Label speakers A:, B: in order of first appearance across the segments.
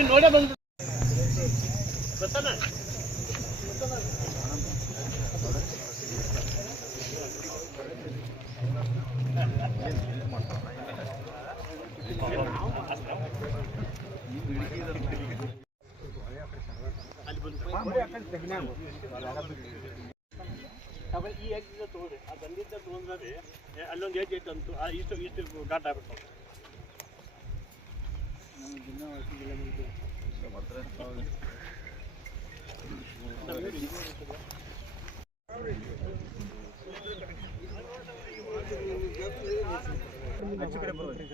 A: ನೀನ್ ನೋಡೇ ಬಂದು ಗೊತ್ತಾನ ಅಲ್ಲಿ ಬಂದು ಆಮೇಲೆ ಈ ಎಗ್ಗಿಂದ ತಗೊಳ್ರಿ ಆ ದಂಡಿಂದ ತಗೊಂಡ್ರೆ ಅಲ್ಲೊಂದು ಹೆಜ್ಜೆ ಐತೆ ಅಂತು ಆ ಇಷ್ಟು ಇಷ್ಟು ಘಾಟ್ ಆಗ್ಬಿಡ್ತಾವೆ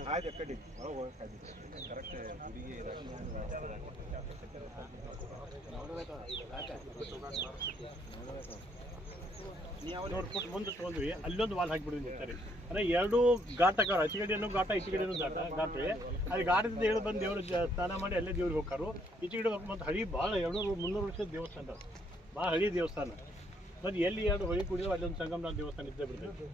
A: ಆಯ್ತು ಕಡಿ ಒಳಗೆ ಹೋಗೋಕ್ಕಾಗಿತ್ತು ಕರೆಕ್ಟ್ ಗುಡಿಗೆ ನೋಡಬೇಕು ನೋಡ್ಬಿಟ್ಟು ಮುಂದೆ ತೊಗೊಂಡ್ವಿ. ಅಲ್ಲೊಂದು ವಾಲ್ ಹಾಕಿಬಿಡಿದ್ವಿ ಸರಿ. ಅಂದ್ರೆ ಎರಡು ಘಾಟ ಅಕ್ಕಾವ ಗಾಟ ಕಡೆನೂ ಘಾಟ ಈಚೆ ಕಡೆನೂ ಘಾಟ ಘಾಟ ರೀ ಅಲ್ಲಿ ಘಾಟದಿಂದ ಹೇಳಿ ಬಂದು ದೇವ್ರು ಸ್ನಾನ ಮಾಡಿ ಅಲ್ಲೇ ದೇವ್ರಿಗೆ ಹೋಗ್ತಾರು ಈಚೆ ಹೋಗಿ ಮತ್ತು ಹಳಿ ಭಾಳ ಎರಡುನೂರು ಮುನ್ನೂರು ವರ್ಷದ ದೇವಸ್ಥಾನ ಅದು. ಭಾಳ ಹಳಿ ದೇವಸ್ಥಾನ. ಮತ್ತು ಎಲ್ಲಿ ಎರಡು ಹೊಳಿ ಕುಡಿದ್ರು ಅಲ್ಲೊಂದು ಸಂಗಮನ ದೇವಸ್ಥಾನ ಇದ್ದೇ ಬಿಡ್ತೈತೆ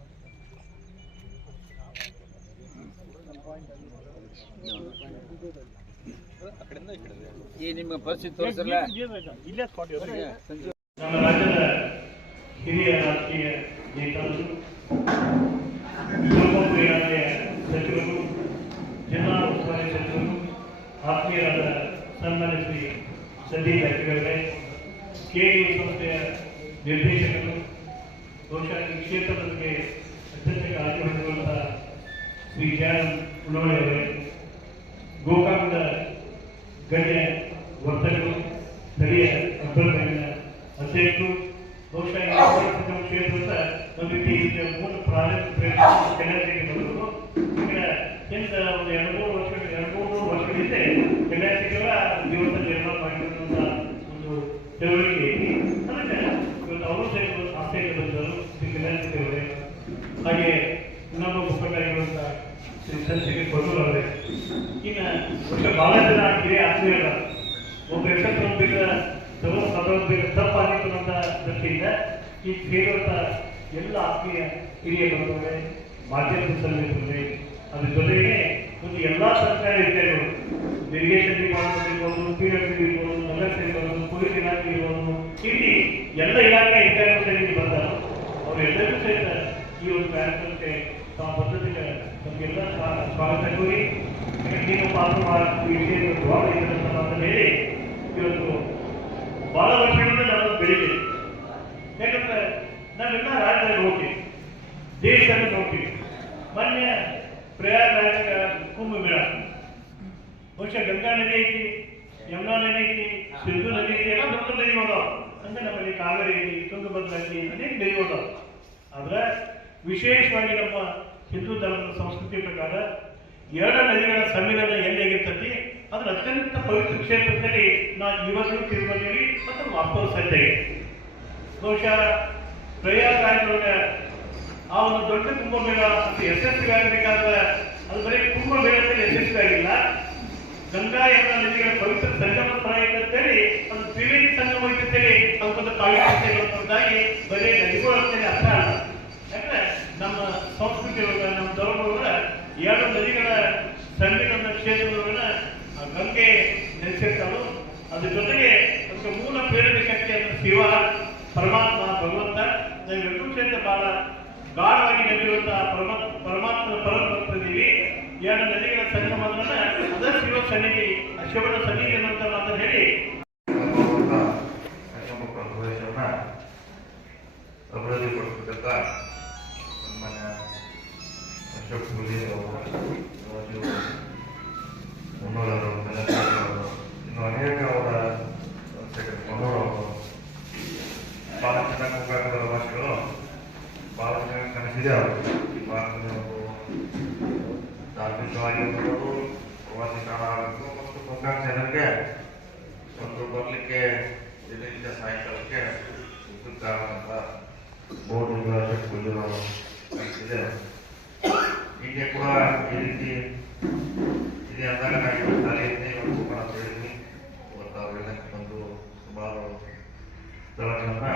B: ಈ ನಿಮ್ಮ ಪರಿಸ್ಥಿತಿ ತೋರಿಸಲ್ಲ
A: ಇಲ್ಲೇ ಸ್ಪಾಟ್ ಹಿರಿಯ ರಾಜಕೀಯ ನೇತಾರರು ಲೋಕೋಪಯೋಗಿ ಇಲಾಖೆಯ ಸಚಿವರು ಜಿಲ್ಲಾ ಉಸ್ತುವಾರಿ ಸಚಿವರು ಆತ್ಮೀಯರಾದ ಸನ್ಮಾನ್ಯ ಶ್ರೀ ಸಂದೀಪ್ ಜಾರಕಿಹೊಳಿ ಕೆಡಿ ಸಂಸ್ಥೆಯ ನಿರ್ದೇಶಕರು ಬಹುಶಃ ಈ ಕ್ಷೇತ್ರದ ಬಗ್ಗೆ ಅತ್ಯಂತ ಕಾಳಜಿ ಹೊಂದಿರುವಂತಹ ಶ್ರೀ ಜಯನ್ ಉಳ್ಳೋಳಿ ಅವರೇ ಗೋಕಾಕದ ಗಣ್ಯ ವರ್ತಕರು ಸ್ಥಳೀಯ ಅಭ್ಯರ್ಥಿಗಳ ಅಧ್ಯಕ್ಷರು ಬಹುಶಃ ಲೋಕಸಭಾ ಕ್ಷೇತ್ರದ ಒಂದು ಪ್ರಾಜೆಕ್ಟ್ ಎನ್ಆರ್ಸಿಗೆ ಬಂದರು ಈಗ ಒಂದು ಎರಡು ವರ್ಷಗಳ ಎರಡು ಮೂರು ವರ್ಷಗಳಿಂದ ಜೀವನ ಡೆವಲಪ್ ಒಂದು ತಿಳುವಳಿಕೆ ಅದಕ್ಕೆ ಇವತ್ತು ಅವರು ಸಂಸ್ಥೆಗೆ ಬಂದರು ಹಾಗೆ ಇನ್ನೊಬ್ಬ ಮುಖಂಡರಾಗಿರುವಂತ ಶ್ರೀ ಚಂದ್ರಶೇಖರ್ ಬಹಳ ಜನ ಹಿರಿಯ ಒಬ್ಬ ಬಿಟ್ಟರೆ ಈ ಕೇಳುವಂತ ಎಲ್ಲ ಆತ್ಮೀಯ ಹಿರಿಯ ಬಂದವರೆ, ಮಾಧ್ಯಮ ಸಲ್ಲಿಸುತ್ತದೆ ಅದ್ರ ಜೊತೆಗೆ ಒಂದು ಎಲ್ಲಾ ಸರ್ಕಾರಿ ಅಧಿಕಾರಿಗಳು ಇರಿಗೇಷನ್ ಡಿಪಾರ್ಟ್ಮೆಂಟ್ ಇರ್ಬೋದು ಪಿ ಡಬ್ಲ್ಯೂ ಇರ್ಬೋದು, ನಗರ ಇರ್ಬೋದು, ಪೊಲೀಸ್ ಇಲಾಖೆ ಇರ್ಬೋದು, ಇಲ್ಲಿ ಎಲ್ಲ ಇಲಾಖೆ ಅಧಿಕಾರಿಗಳು ಸಹ ಬಂದರು. ಅವರೆಲ್ಲರೂ ಸಹಿತ ಈ ಒಂದು ಕಾರ್ಯಕ್ರಮಕ್ಕೆ ತಮ್ಮ ಬದ್ಧತೆಗೆ ನಮಗೆಲ್ಲ ಸ್ವಾ- ಸ್ವಾಗತ ಕೋರಿ ನೀವು ಪಾತ್ರ ವಿಷಯದ ಹೇಳಿ ಇವತ್ತು ಬಹಳ ವರ್ಷಗಳಿಂದ ನಾವು ಬೆಳಿತೀವಿ ಯಾಕಂದ್ರೆ ನಾವೆಲ್ಲ ರಾಜ್ಯದಲ್ಲಿ ಹೋಗ್ತೀವಿ, ದೇಶದಲ್ಲಿ ನೋಡ್ತೀವಿ ಮೊನ್ನೆ ಪ್ರಯಾಗರಾಜ ಕುಂಭಮೇಳ. ಬಹುಶಃ ಗಂಗಾ ನದಿ ಐತಿ, ಯಮುನಾ ನದಿ ಐತಿ ಸಿಂಧು ನದಿ ಐತಿ, ಎಲ್ಲ ದೊಡ್ಡ ನದಿ ಅದಾವ ಅಂದ್ರೆ ನಮ್ಮಲ್ಲಿ ಕಾವೇರಿ ಐತಿ, ತುಂಗಭದ್ರಾ ಐತಿ, ಅನೇಕ ನದಿ ಅದಾವ ಆದ್ರೆ ವಿಶೇಷವಾಗಿ ನಮ್ಮ ಹಿಂದೂ ಧರ್ಮದ ಸಂಸ್ಕೃತಿ ಪ್ರಕಾರ ಎರಡು ನದಿಗಳ ಸಮ್ಮಿಲನ ಎಲ್ಲಿಗಿರ್ತತಿ ಅದ್ರ ಅತ್ಯಂತ ಪವಿತ್ರ ಕ್ಷೇತ್ರದಲ್ಲಿ ನಾವು ಇವತ್ತು ತಿರುಮಲೆಯಲ್ಲಿ ಮತ್ತು ವಾಸ್ತವ ಸಜ್ಜೆಗೆ ಬಹುಶಃ ಪ್ರಯಾಗರಾಜದೊಳಗೆ ಆ ಒಂದು ದೊಡ್ಡ ಕುಂಭಮೇಳ ಅಂತ ಯಶಸ್ವಿ ಆಗಬೇಕಾದ್ರೆ ಅದು ಬರೀ ಕುಂಭಮೇಳದಲ್ಲಿ ಯಶಸ್ವಿ ಆಗಿಲ್ಲ. ಗಂಗಾ ಯಮುನಾ ನದಿಗಳ ಪವಿತ್ರ ಸಂಗಮ ಸ್ಥಳ ಅಂತೇಳಿ, ಅದು ತ್ರಿವೇಣಿ ಸಂಗಮ ಅಂತೇಳಿ ಅದಕ್ಕೊಂದು ಇರುವಂತದ್ದಾಗಿ ಬರೀ ನದಿಗಳು ಅಂತೇಳಿ ಅರ್ಥ ಅಲ್ಲ. ಯಾಕಂದ್ರೆ ನಮ್ಮ ಸಂಸ್ಕೃತಿ ನಮ್ಮ ಧರ್ಮ ಒಳಗ ಎರಡು ನದಿಗಳ ಸಂಗಮ ಕ್ಷೇತ್ರಗಳನ್ನ ಗಂಗೆ ನೆಲೆಸಿರ್ತಾಳು. ಅದ್ರ ಜೊತೆಗೆ ಅದಕ್ಕೆ ಮೂಲ ಪ್ರೇರಣೆ ಶಕ್ತಿ ಅಂದ್ರೆ ಶಿವ. ಪರಮಾತ್ಮ ಭಗವಂತ ನಾವೆಲ್ಲರೂ ಸಹಿತ ಬಹಳ ಗಾಢವಾಗಿ ನೆಲೆಯುವಂತಹ ಪರಮಾತ್ಮ ಪರಮಾತ್ಮ ಪರಮಭಕ್ತದೀವಿ ಎರಡು ನದಿಗಳ ಸಂಗಮ ಅಂದ್ರೆ ಅದ ಶಿವ ಸನ್ನಿಧಿ ಶಿವನ ಸನ್ನಿಧಿ ಮಾತನ್ನು ಹೇಳಿ
C: ಗೋಕಾಕ್ ಜನರಿಗೆ ಒಂದು ಬರಲಿಕ್ಕೆ ದಿನನಿತ್ಯ ಸಾಯಂಕಾಲಕ್ಕೆ ಉಪಯುಕ್ತ ಆಗುವಂಥ ಬೋರ್ಡ್ಗಳು ಅಶೋಕ್ ಇದೆ ಹೀಗೆ ಕೂಡ ಈ ರೀತಿ ಇದೆ ಅಂದಾಗ ನಾನು ಇವತ್ತು ಶಾಲೆಯನ್ನೇ ಇವತ್ತು ಅಂತ ಹೇಳಿದ್ವಿ. ಬಂದು ಸುಮಾರು ಸ್ಥಳಗಳನ್ನು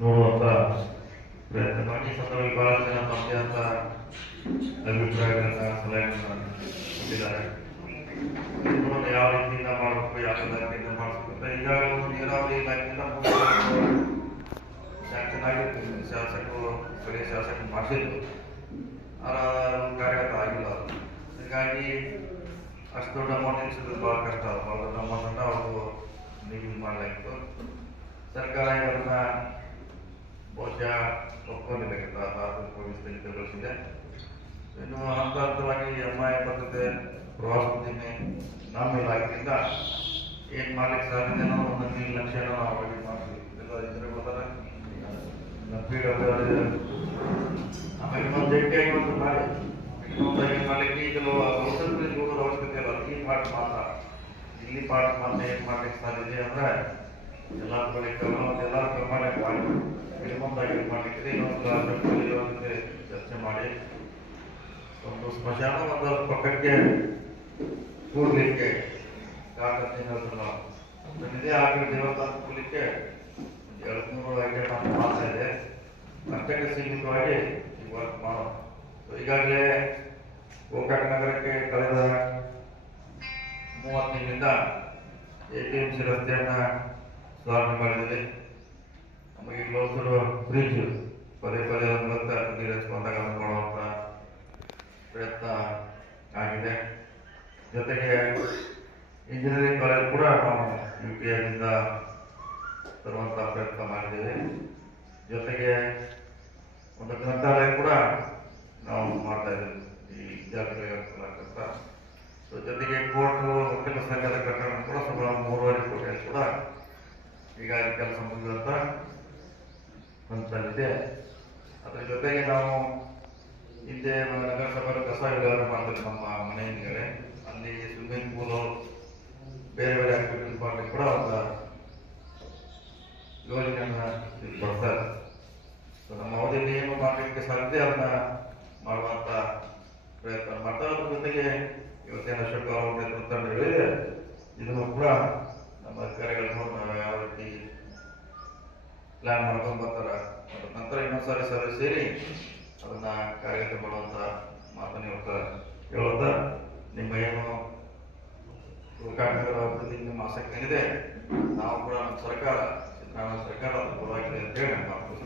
C: ನೋಡುವಂತ ಪ್ರಯತ್ನ ಮಾಡಿ. ಸಂದರ್ಭದಲ್ಲಿ ಬಹಳ ಜನ ತಮ್ಮದೇ ಅಂತ ಅಭಿಪ್ರಾಯಗಳನ್ನ, ಸಲಹೆಗಳನ್ನ ಕೊಟ್ಟಿದ್ದಾರೆ. ಇದನ್ನು ಮಾಡಬೇಕು ಯಾವ ಇಲಾಖೆಯಿಂದ ನೀರಾವರಿ ಇಲಾಖೆಯಿಂದ ಆಗಿತ್ತು ಶಾಸಕರು, ಸ್ಥಳೀಯ ಶಾಸಕರು ಆಗಿಲ್ಲ. ಹೀಗಾಗಿ ಅಷ್ಟು ದೊಡ್ಡ ಅಮೌಂಟ್ ಭಾಳ ಕಷ್ಟ. ಭಾಳ ದೊಡ್ಡ ಅಮೌಂಟನ್ನು ಅವರು ನಿಗದಿ ಸರ್ಕಾರ ಅದನ್ನ ಬಹುಶಃ ಸ್ಥಗಿತಗೊಳಿಸಿದೆ ಇನ್ನು ಹಂತ ಹಂತವಾಗಿ ಎಂ ಐ ಪ್ರವಾಸೋದ್ಯಮಿ ನಮ್ಮ ಇಲಾಖೆಯಿಂದ ಏನ್ ಮಾಡ್ಲಿಕ್ಕೆ ಸಾಧ್ಯ ನಾವು ಒಂದು ಲಕ್ಷ ನಾವು ರೆಡಿ ಮಾಡ್ತೀವಿ. ಆಮೇಲೆ ಒಂದು ಮಾಡಿ. ಇನ್ನೊಂದಾಗಿ ಮಾಡಲಿಕ್ಕೆ? ಅವಶ್ಯಕತೆ ಇಲ್ಲ. ಈ ಪಾಠ ಮಾತ್ರ. ಇಲ್ಲಿ ಪಾಠ ಮಾತ್ರ ಏನ್ ಮಾಡ್ಲಿಕ್ಕೆ ಸಾಧ್ಯ ಅಂದ್ರೆ ಎಲ್ಲ ಗಮನ ಎಲ್ಲ ಪ್ರಮಾಣ ಮಾಡಿ. ಮಾಡಲಿಕ್ಕೆ ಇನ್ನೊಂದು ಚರ್ಚೆ ಮಾಡಿ. ಒಂದು ಸ್ಮಶಾನ ಪಕ್ಕಕ್ಕೆ ಕೂರ್ಲಿಕ್ಕೆ ಆಗಲಿ ದೇವಸ್ಥಾನ ಕೂರ್ಲಿಕ್ಕೆ ಎರಡು ನಮ್ಮ ಆಸೆ ಇದೆ. ಅಷ್ಟಕ್ಕೆ ಸೀಮಿತವಾಗಿ ಈ ವರ್ಕ್ ಈಗಾಗಲೇ ನಗರಕ್ಕೆ ಕಳೆದ ಮೂವತ್ತು ತಿಂಗಳಿಂದ ಎ ಪಿ ಎಂ ಸಿ ರಸ್ತೆಯನ್ನು ಸುಧಾರಣೆ ಮಾಡಿದ್ದೀವಿ. ನಮಗೆ ಫ್ರಿಜ್ ಪದೇ ಪದೇ ಒಂದು ಬರ್ತಾ ನೀರು ಪ್ರಯತ್ನ ಆಗಿದೆ. ಜೊತೆಗೆ ಇಂಜಿನಿಯರಿಂಗ್ ಕಾಲೇಜ್ ಕೂಡ ನಾವು ಯು ಪಿ ಐದಿಂದ ತರುವಂಥ ಪ್ರಯತ್ನ ಮಾಡಿದ್ದೇವೆ. ಜೊತೆಗೆ ಒಂದು ಗ್ರಂಥಾಲಯ ಕೂಡ ನಾವು ಮಾಡ್ತಾ ಇದ್ದೀವಿ ಈ ವಿದ್ಯಾರ್ಥಿಗಳಿಗೆ ಸೊ ಜೊತೆಗೆ ಕೋರ್ಟ್ ವಕೀಲ ಸಂಘದ ಕಟ್ಟಡ ಕೂಡ ಸುಮಾರು ಮೂರುವರೆ ಕೋಟಿ ಕೂಡ ಈಗಾಗಲೇ ಕೆಲಸ ಮುಗಿದಂತ ಹಂತದಲ್ಲಿದೆ. ಅದ್ರ ಜೊತೆಗೆ ನಾವು ಹಿಂದೆ ನಗರಸಭೆ ಕಸ ವಿಲೇವಾರಿ ಮಾಡಿದ್ರು ನಮ್ಮ ಮನೆ ಹಿಂದ್ಗಡೆ, ಅಲ್ಲಿ ಸ್ವಿಮ್ಮಿಂಗ್ ಪೂಲು ಬೇರೆ ಬೇರೆ ಆಕ್ಟಿವಿಟೀಸ್ ಮಾಡ್ಲಿಕ್ಕೆ ಕೂಡ ಒಂದು ಯೋಜನೆಯನ್ನ ಬರ್ತಾರೆ ನಮ್ಮ ಅವಧಿಯಲ್ಲಿ ಏನು ಮಾಡಲಿಕ್ಕೆ ಸಾಧ್ಯ ಅದನ್ನ ಮಾಡುವಂತ ಪ್ರಯತ್ನ ಮಾಡ್ತಾರೆ. ಅದ್ರ ಜೊತೆಗೆ ಇವತ್ತೇನು ಅಶೋಕ್ ಅವರ ನೇತೃತ್ವ ಹೇಳಿದೆ ಇದನ್ನು ಕೂಡ ನಮ್ಮ ಅಧಿಕಾರಿಗಳನ್ನು ನಾವು ಯಾವ ರೀತಿ ಪ್ಲಾನ್ ಮಾಡ್ಕೊಂಡು ಬರ್ತಾರೆ. ನಂತರ ಇನ್ನೊಂದ್ಸಾರಿ ಸರ್ವೆ ಸೇರಿ ಅದನ್ನ ಕಾರ್ಯಗತಗೊಳ್ಳುವಂಥ ಮಾತನ್ನು ಹೇಳ್ತಾ ಹೇಳುತ್ತಾ ನಿಮ್ಮ ಏನು ಉದ್ಘಾಟನೆಗಳ ಅಭಿವೃದ್ಧಿ ನಿಮ್ಮ ಆಸಕ್ತಿ ಏನಿದೆ, ನಾವು ಕೂಡ ನಮ್ಮ ಸರ್ಕಾರ, ಸಿದ್ದರಾಮಯ್ಯ ಸರ್ಕಾರ ಪರವಾಗಿದೆ ಅಂತ ಹೇಳಿ ಮಾತು